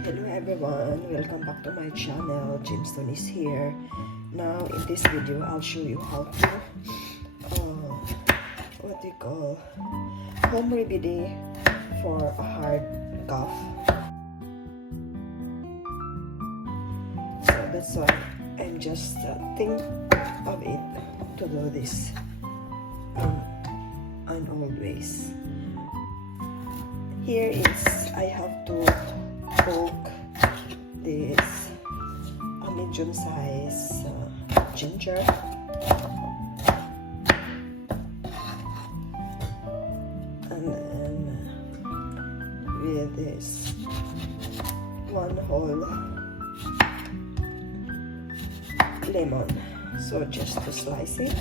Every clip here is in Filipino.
Hello everyone, welcome back to my channel. Gemstone is here. Now in this video I'll show you how to home remedy for a hard cough. So that's why I'm just think of it to do this in old ways. Here is I have to poke this medium size ginger, and then with this one whole lemon, so just to slice it.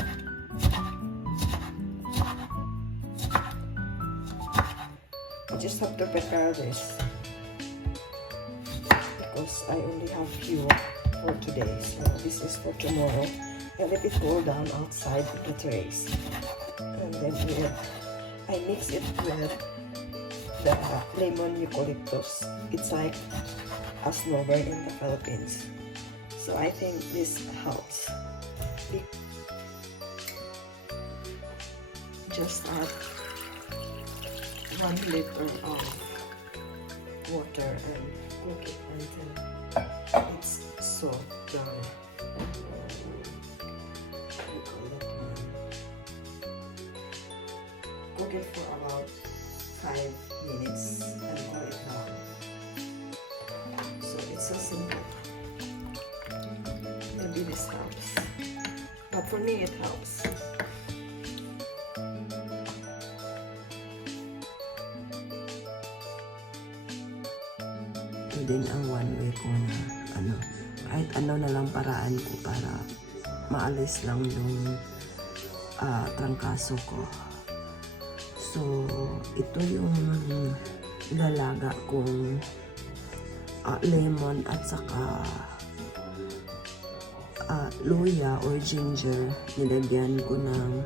I just have to prepare this because I only have few for today, so this is for tomorrow. I let it cool down outside the trays, and then I mix it with the lemon eucalyptus. It's like a snowbird in the Philippines, so I think this helps. Just add 1 liter of water and cook it until it's so dry. Cook it for about 5 minutes and cool it down. So it's so simple. Maybe this helps, but for me it helps. Din ang one way ko na kahit ano na lang paraan ko para maalis lang yung trangkaso ko. So ito yung lalaga kong lemon at saka luya or ginger. Nilagyan ko ng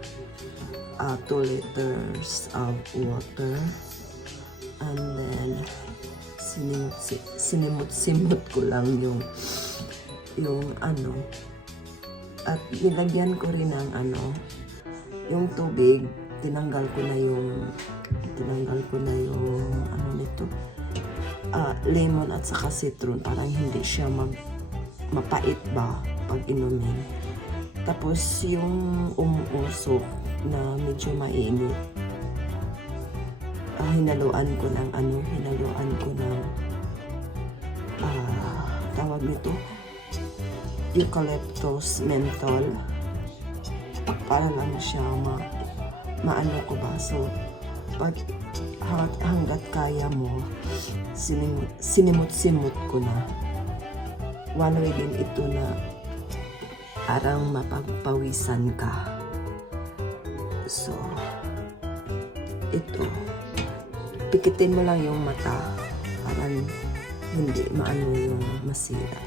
2 liters of water, and then sinimot-simot ko lang yung at nilagyan ko rin ng yung tubig. Tinanggal ko na yung nito lemon at saka citron para hindi siya mapait ba pag inumin. Tapos yung umuusok na medyo mainit, hinaluan ko ng tawag nito eucalyptus menthol para lang siya maano ko ba. So pag hanggat kaya mo, sinimot-simot ko na. One way din ito na parang mapagpawisan ka. So ito, pikitin mo lang yung mata para hindi maano yung masira.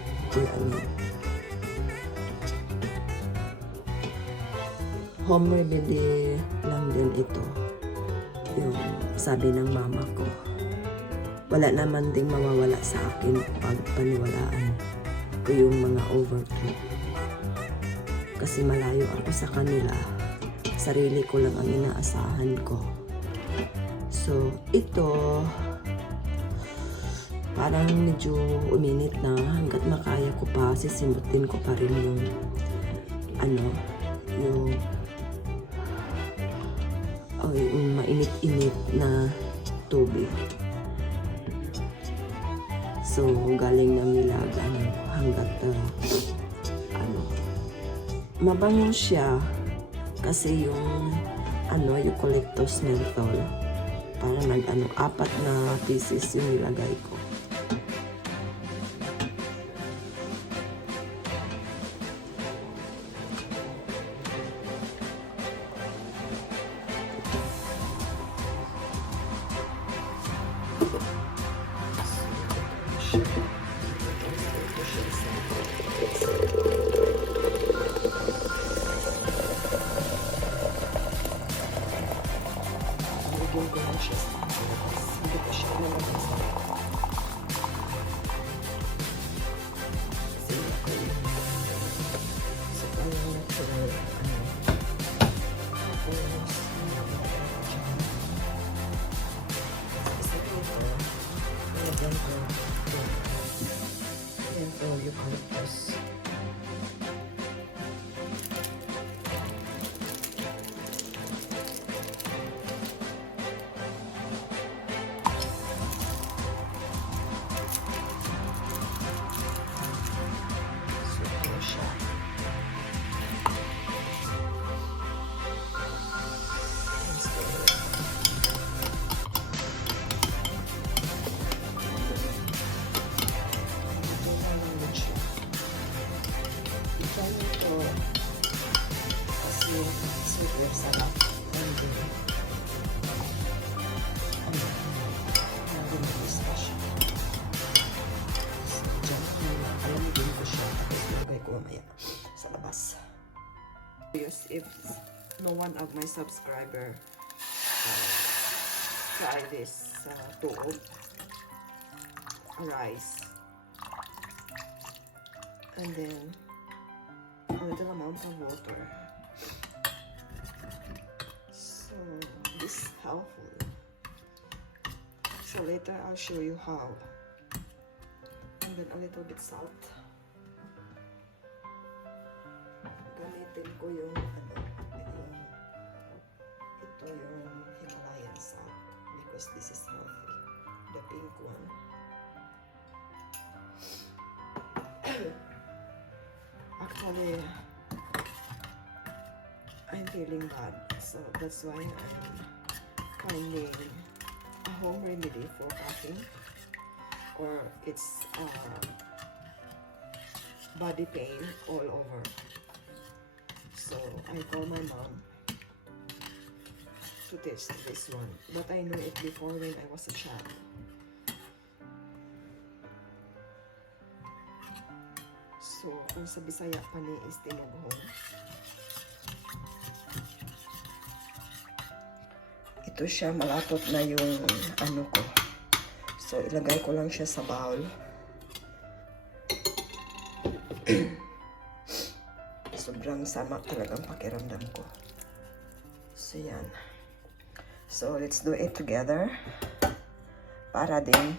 Home remedy lang din ito. Yung sabi ng mama ko, wala naman ding mawawala sa akin pag paniwalaan ko yung mga overthrow. Kasi malayo ako sa kanila. Sarili ko lang ang inaasahan ko. So, ito, parang medyo uminit na. Hanggat makaya ko pa, sisimutin ko pa rin yung yung mainit-init na tubig. So, galing ng nilaga hanggat mabango siya kasi yung eucalyptus menthol. Parang 4 na pieces yung nilagay ko. Lagyan ko lang siya sa hindi ko siya nalabas. Lagyan ko ito eucalyptus. Super sarap. Alamigin ko siya. Tapos ilagay ko mamaya sa labas. If no one of my subscriber try this tuog rice, and then a little amount of water. So this is helpful. So later I'll show you how. And then a little bit salt. Gamitin ko yung ito yung Himalayan salt because this is healthy. The pink one. Actually, I'm feeling bad, so that's why I'm finding a home remedy for coughing, or it's body pain all over. So I called my mom to test this one, but I knew it before when I was a child. So kung sa Bisaya pa ni is tinughong. Ito siya, malapot na yung ano ko. So ilagay ko lang siya sa bowl. Sobrang sama talagang pakiramdam ko. So yan. So let's do it together. Para din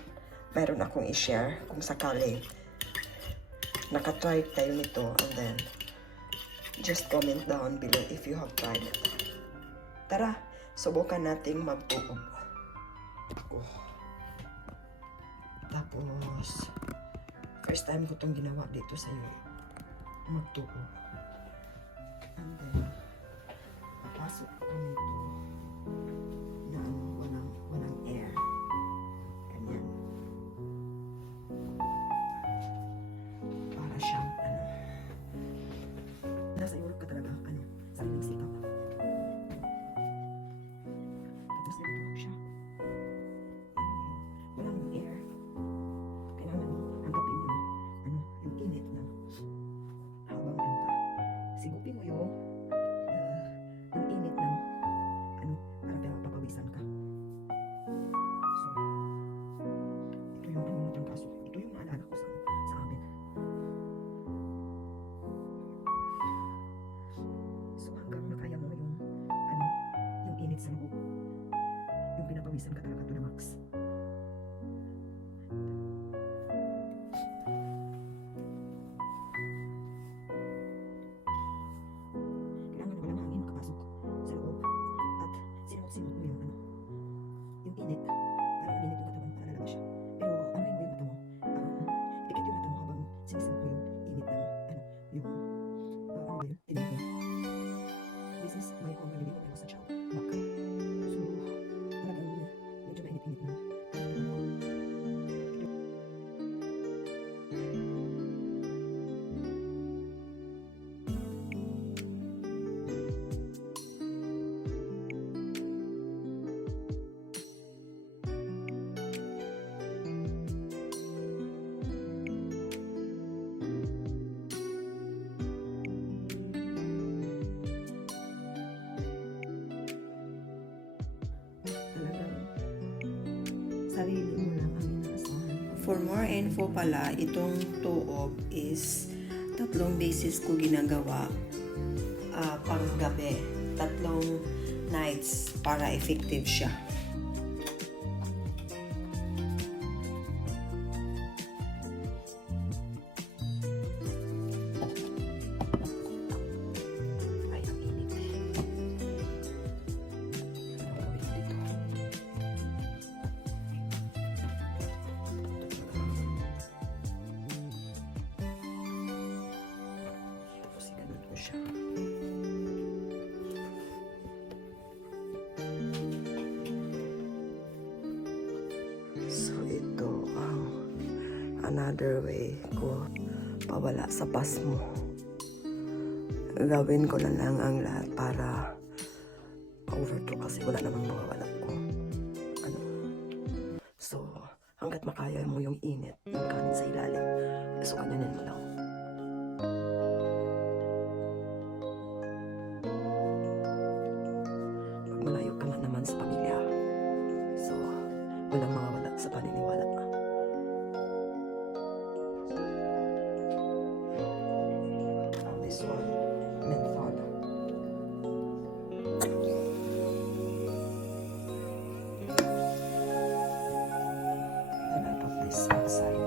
mayroon akong i-share kung sakali nakatry tayo nito, and then just comment down below if you have tried it. Tara, subukan nating magtuog. Tapos first time ko itong ginawa dito sa iyo, magtuog. And then papasok ko nito na walang air. Ganyan. Para siyang nasa Europe ka talaga, sariling sikap. Tapos nagtuog siya. Walang air. Kailangan hanggapin yung init na habang doon ka. Sigupin mo yung init ng para papawisan ka. So, ito yung natin kaso. Ito yung naalala ko sa amin. So, hanggang makaya mo yung init sa loob. Yung pinapawisan ka talaga to the max. Sarili mo lang ang inaasahan. For more info pala, itong tuog is 3 beses ko ginagawa panggabi. 3 nights para effective siya. another way ko pawala sa past mo. Gawin ko na lang ang lahat para overthrow kasi wala namang mawawala kung ano. So, hanggat makaya mo yung init ng kanin sa ilalim, so ganyanin mo lang. Pag malayo ka nga naman sa pamilya, so walang mawawala sa paniniwala. This one, menthol. Then I put this outside.